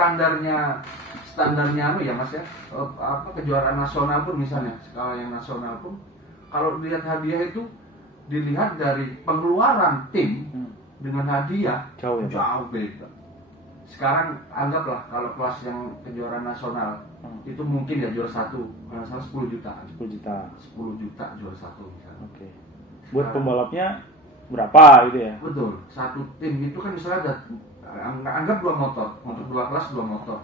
standarnya ya Mas ya, kejuaraan nasional pun misalnya, skala yang nasional pun kalau dilihat hadiah itu dilihat dari pengeluaran tim dengan hadiah jauh beda. Sekarang anggaplah kalau kelas yang kejuaraan nasional itu mungkin ya juara 1, kalau salah 10 juta juara 1 misalnya. Oke. Buat pembalapnya berapa gitu ya? Betul. Satu tim itu kan misalnya ada anggap 2 motor, untuk 2 kelas 2 motor.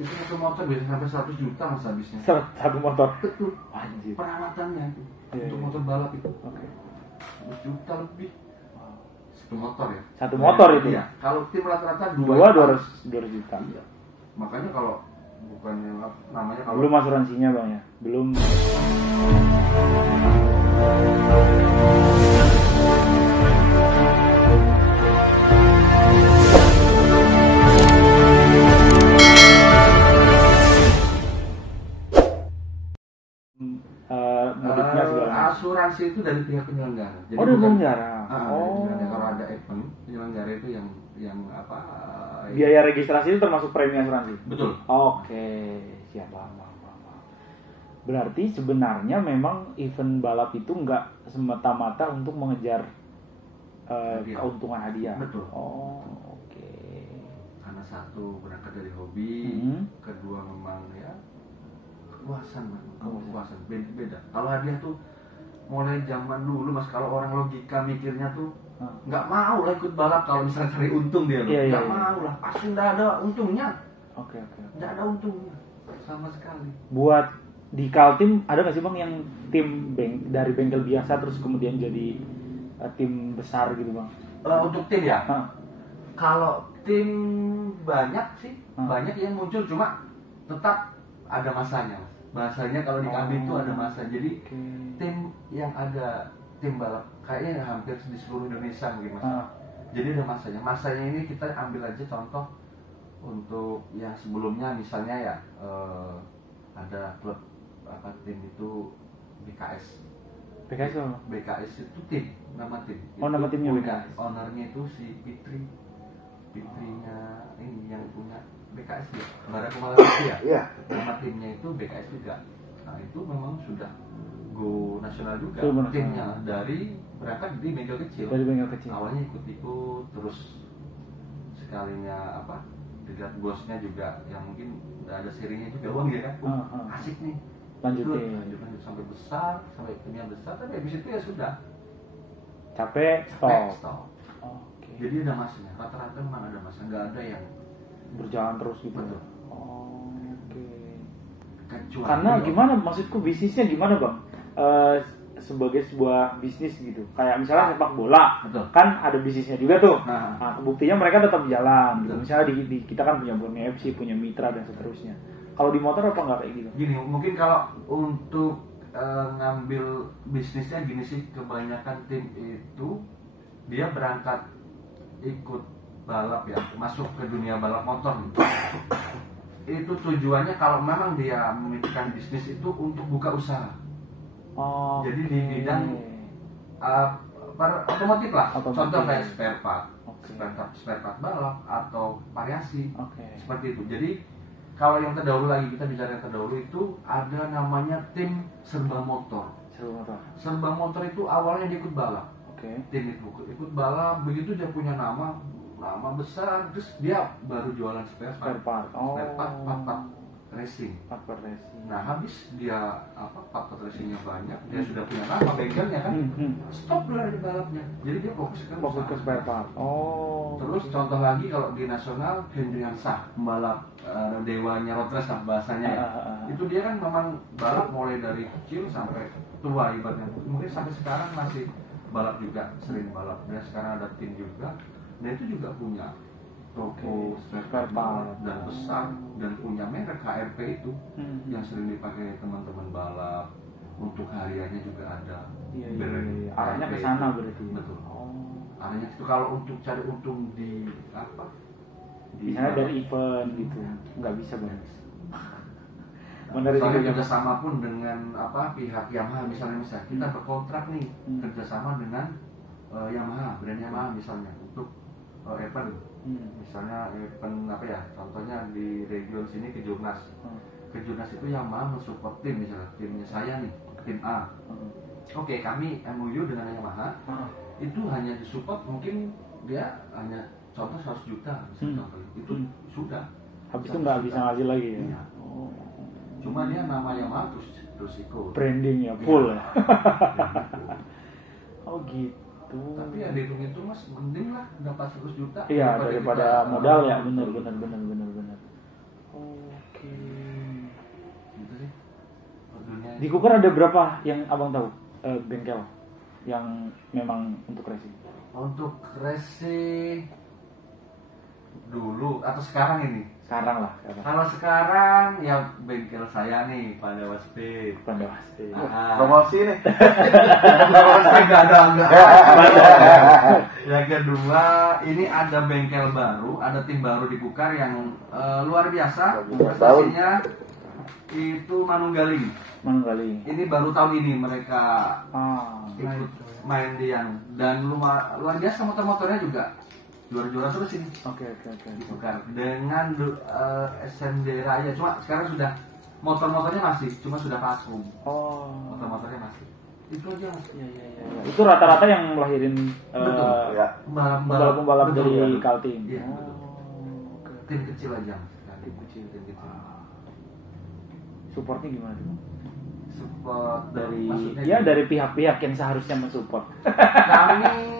Itu satu motor bisa sampai 100 juta Mas habisnya. Satu motor. Betul. Anjir. Perawatannya itu untuk motor balap itu. Oke. 100 juta lebih. Satu motor ya. Satu motor itu. Iya. Kalau tim rata-rata 200 juta. Iya. Makanya kalau bukannya namanya kalau belum asuransinya Bang ya. Belum. asuransi itu dari pihak penyelenggara. Jadi dari penyelenggara. Kalau ada event penyelenggara itu yang apa? Biaya registrasi itu termasuk premi asuransi. Betul. Oke, siap Bang. Berarti sebenarnya memang event balap itu nggak semata-mata untuk mengejar keuntungan hadiah. Betul. Oh, oke. Karena satu berangkat dari hobi, kedua memang ya kepuasan. Beda. Kalau hadiah tuh mulai zaman dulu Mas, kalau orang logika mikirnya tuh nggak mau lah ikut balap kalau misalnya cari untung dia loh. Nggak mau lah, pasti nggak ada untungnya. Oke. Nggak ada untungnya sama sekali. Buat di Kaltim ada nggak sih Bang yang tim dari bengkel biasa terus kemudian jadi tim besar gitu Bang? Untuk tim ya? Kalau tim banyak sih, banyak yang muncul, cuma tetap ada masanya. Bahasanya kalau di kami itu ada masa. Jadi tim yang ada tim balap kayaknya hampir di seluruh Indonesia mungkin Mas. Jadi ada masanya. Masanya ini kita ambil aja contoh untuk yang sebelumnya misalnya ya ada klub tim itu BKS. BKS itu tim, nama tim. Nama timnya BKS. Ownernya itu si Fitrinya ini yang punya BKS ya, Barakumalang ya. Iya. Nama timnya itu BKS juga. Nah itu memang sudah go nasional juga. Timnya dari berangkat di bengkel kecil. Awalnya ikut-ikut, terus sekalinya dilihat bosnya juga yang mungkin udah ada serinya juga, wah ya kan, asik nih. Lanjut sampai besar, sampai timnya besar, tapi habis itu ya sudah. Capek, stop. Jadi ada masanya. Rata-rata memang ada masa, nggak ada yang berjalan terus gitu. Betul. Oke. Karena gimana maksudku bisnisnya gimana Bang? Sebagai sebuah bisnis gitu. Kayak misalnya sepak bola, kan ada bisnisnya juga tuh. Nah, buktinya mereka tetap jalan. Gitu. Misalnya kita kan punya Borneo FC, punya Mitra dan seterusnya. Kalau di motor apa nggak kayak gitu? Gini, mungkin kalau untuk ngambil bisnisnya gini sih, kebanyakan tim itu dia berangkat ikut balap ya, masuk ke dunia balap motor nih. Itu tujuannya kalau memang dia memikirkan bisnis itu untuk buka usaha. Jadi di bidang otomotif lah. Contoh kayak spare part balap atau variasi. Seperti itu. Jadi kalau yang terdahulu lagi, kita bicara yang terdahulu itu ada namanya tim serba motor. Serba motor itu awalnya dia ikut balap. Tim itu ikut balap, begitu dia punya nama besar, terus dia baru jualan spare part racing. Nah habis dia part racingnya banyak, dia sudah punya nama bengkelnya kan, stop lah di balapnya. Jadi dia fokus ke spare part. Terus contoh lagi kalau di nasional, Hendriansah, pembalap dewanya road race lah bahasanya ya. Itu dia kan memang balap mulai dari kecil sampai tua ibaratnya. Mungkin sampai sekarang masih balap juga, sering balap. Dia sekarang ada tim juga. Nah itu juga punya toko spare part dan besar, dan punya merek HRP itu yang sering dipakai teman-teman balap. Untuk hariannya juga ada. Arahnya ke sana berarti. Betul. Arahnya itu kalau untuk cari untung di misalnya dari event gitu, nggak bisa banget. Soalnya kerjasama pun dengan pihak Yamaha misalnya kita berkontrak nih kerjasama dengan Yamaha, brand Yamaha misalnya untuk event. Misalnya event apa ya? Contohnya di region sini Kejurnas. Kejurnas itu Yamaha mensupport tim, misalnya timnya saya nih, tim A. Oke, kami MOU dengan Yamaha. Itu hanya disupport mungkin dia hanya contoh 100 juta misalnya itu sudah. Habis itu nggak bisa ngasih lagi ya. Iya. Cuma dia nama Yamaha terus ikut. Branding ya full ya. Oh gitu. Tapi ya dihitung-hitung Mas, mending lah dapat 100 juta. Iya daripada modal ya, benar. Oke. Gitu sih. Di Kuker ada berapa yang abang tahu bengkel yang memang untuk racing? Untuk racing dulu atau sekarang ini? Sekarang lah. Kalau sekarang ya bengkel saya nih Pandawa Speed. Promosi nih. Promosi enggak ada. Yang kedua, ini ada bengkel baru, ada tim baru di Kukar yang luar biasa. Prestasinya itu Manunggaling. Ini baru tahun ini mereka ikut main di yang dan luar biasa, motor-motornya juga juara-juara terus ini. Oke. Bukan dengan SMD Raya, cuma sekarang sudah motor-motornya masih, cuma sudah vakum. Motor-motornya masih. Itu aja Mas. Iya. Itu rata-rata yang melahirin pembalap dari Kaltim. Iya, betul. Tim kecil aja Mas. Tim kecil. Supportnya gimana tuh? Support dari pihak-pihak yang seharusnya mensupport. Kami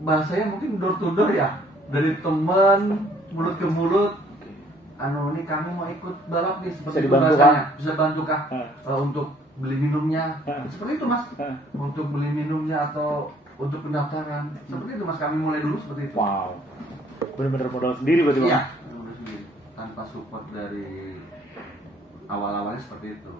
bahasanya mungkin door to door ya, dari teman mulut ke mulut. Ini kami mau ikut balap nih, seperti itu bahasanya. Bisa bantu kah untuk beli minumnya? Seperti itu Mas. Untuk beli minumnya atau untuk pendaftaran. Seperti itu Mas, kami mulai dulu seperti itu. Wow. Benar-benar modal sendiri berarti Bang? Iya, modal sendiri. Tanpa support dari awal-awalnya seperti itu.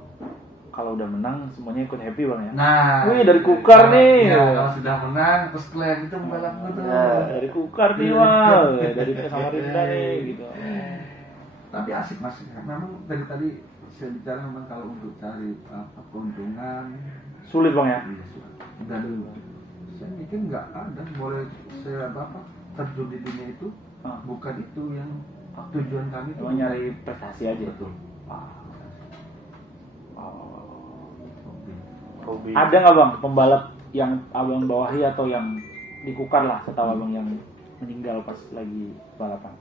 Kalau udah menang semuanya ikut happy Bang ya. Nah, wih dari Kukar nih. Ya, kalau sudah menang terus klaim itu membalap betul. Dari Kukar nih Bang. Dari Samarinda nih gitu. Tapi asik Mas. Memang dari tadi saya bicara memang kalau untuk cari keuntungan sulit Bang ya. Iya, sulit. Dan saya mikir nggak ada boleh saya terjun di dunia itu bukan itu yang tujuan kami itu nyari prestasi aja. Betul. Hobi. Ada nggak Bang pembalap yang abang bawahi atau yang dikukar lah setahu abang yang meninggal pas lagi balapan?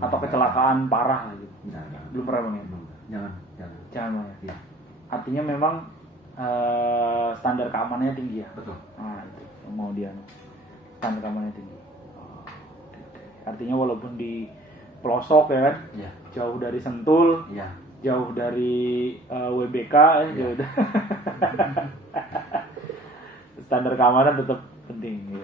Atau kecelakaan parah gitu? Belum pernah Bang ya? Jangan Bang ya? Artinya memang standar keamanannya tinggi ya? Betul. Nah itu yang mau dia, standar keamanannya tinggi. Artinya walaupun di pelosok ya kan, jauh dari Sentul, jauh dari WBK jauh standar keamanan tetap penting.